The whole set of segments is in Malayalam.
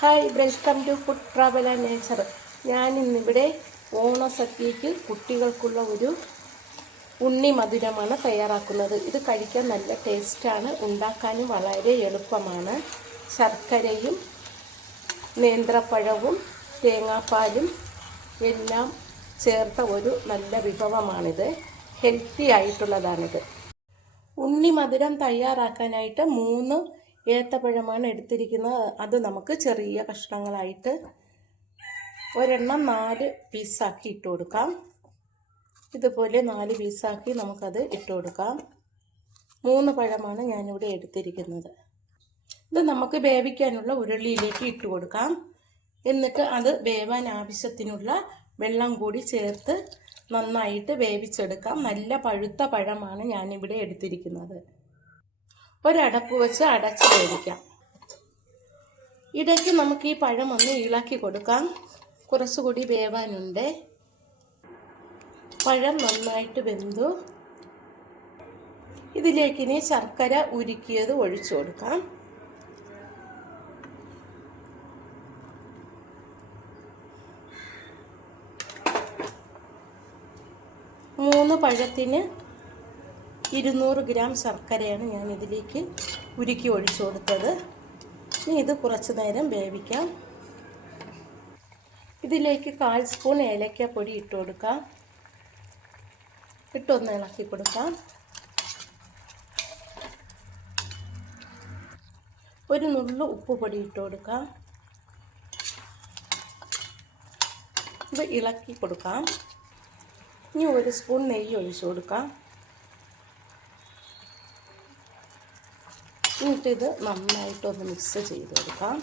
Hi, welcome to food travel and nature. ഞാനിന്നിവിടെ ഓണസദ്യയ്ക്ക് കുട്ടികൾക്കുള്ള ഒരു ഉണ്ണി മധുരമാണ് തയ്യാറാക്കുന്നത്. ഇത് കഴിക്കാൻ നല്ല ടേസ്റ്റാണ്, ഉണ്ടാക്കാനും വളരെ എളുപ്പമാണ്. ശർക്കരയും നേന്ത്രപ്പഴവും തേങ്ങാപ്പാലും എല്ലാം ചേർത്ത ഒരു നല്ല വിഭവമാണിത്. ഹെൽത്തി ആയിട്ടുള്ളതാണിത്. ഉണ്ണി മധുരം തയ്യാറാക്കാനായിട്ട് 3 ഏത്തപ്പഴമാണ് എടുത്തിരിക്കുന്നത്. അത് നമുക്ക് ചെറിയ കഷ്ണങ്ങളായിട്ട് ഒരെണ്ണം 4 പീസാക്കി ഇട്ട് കൊടുക്കാം. ഇതുപോലെ 4 പീസാക്കി നമുക്കത് ഇട്ട് കൊടുക്കാം. 3 പഴമാണ് ഞാനിവിടെ എടുത്തിരിക്കുന്നത്. ഇത് നമുക്ക് വേവിക്കാനുള്ള ഉരുളിയിലേക്ക് ഇട്ട് കൊടുക്കാം. എന്നിട്ട് അത് വേവാൻ ആവശ്യത്തിനുള്ള വെള്ളം കൂടി ചേർത്ത് നന്നായിട്ട് വേവിച്ചെടുക്കാം. നല്ല പഴുത്ത പഴമാണ് ഞാനിവിടെ എടുത്തിരിക്കുന്നത്. ഒരടപ്പ് വെച്ച് അടച്ച് വേവിക്കാം. ഇടയ്ക്ക് നമുക്ക് ഈ പഴം ഒന്ന് ഇളക്കി കൊടുക്കാം, കുറച്ചുകൂടി വേവാനുണ്ട്. പഴം നന്നായിട്ട് വെന്തു. ഇതിലേക്ക് ഇനി ശർക്കര ഉരുക്കിയത് ഒഴിച്ചു കൊടുക്കാം. മൂന്ന് പഴത്തിന് 200 ഗ്രാം ശർക്കരയാണ് ഞാൻ ഇതിലേക്ക് ഉരുക്കി ഒഴിച്ചു കൊടുത്തത്. ഇനി ഇത് കുറച്ച് നേരം വേവിക്കാം. ഇതിലേക്ക് 1/4 സ്പൂൺ ഏലക്കാപ്പൊടി ഇട്ട് കൊടുക്കാം. ഇട്ടൊന്ന് ഇളക്കി കൊടുക്കാം. ഒരു നുള്ളു ഉപ്പുപൊടി ഇട്ട് കൊടുക്കാം. ഇത് ഇളക്കി കൊടുക്കാം. ഇനി 1 സ്പൂൺ നെയ്യ് ഒഴിച്ചു കൊടുക്കാം. എന്നിട്ടിത് നന്നായിട്ടൊന്ന് മിക്സ് ചെയ്ത് കൊടുക്കാം.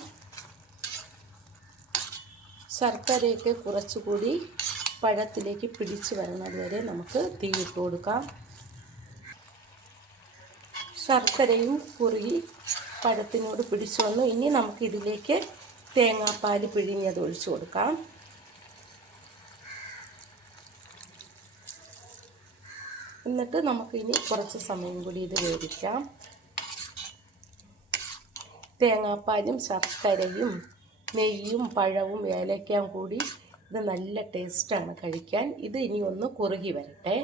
ശർക്കരയൊക്കെ കുറച്ചുകൂടി പഴത്തിലേക്ക് പിടിച്ച് വരുന്നത് വരെ നമുക്ക് തീയിട്ട് കൊടുക്കാം. ശർക്കരയും കുറുകി പഴത്തിനോട് പിടിച്ചു വന്നു. ഇനി നമുക്കിതിലേക്ക് തേങ്ങാപ്പാൽ പിഴിഞ്ഞത് ഒഴിച്ചു കൊടുക്കാം. എന്നിട്ട് നമുക്കിനി കുറച്ച് സമയം കൂടി ഇത് വേവിക്കാം. തേങ്ങാപ്പാലും ശർക്കരയും നെയ്യും പഴവും ഏലക്കയും കൂടി ഇത് നല്ല ടേസ്റ്റാണ് കഴിക്കാൻ. ഇത് ഇനി ഒന്ന് കുറുകി വരട്ടെ.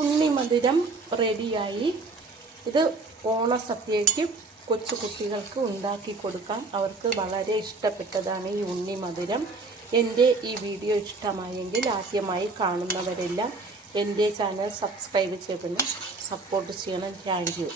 ഉണ്ണി മധുരം റെഡിയായി. ഇത് ഓണസദ്യയ്ക്ക് കൊച്ചു കുട്ടികൾക്ക് ഉണ്ടാക്കി കൊടുക്കാം. അവർക്ക് വളരെ ഇഷ്ടപ്പെട്ടതാണ് ഈ ഉണ്ണി മധുരം. എൻ്റെ ഈ വീഡിയോ ഇഷ്ടമായെങ്കിൽ ആദ്യമായി കാണുന്നവരെല്ലാം എൻ്റെ ചാനൽ സബ്സ്ക്രൈബ് ചെയ്ത് സപ്പോർട്ട് ചെയ്യണം. Thank you.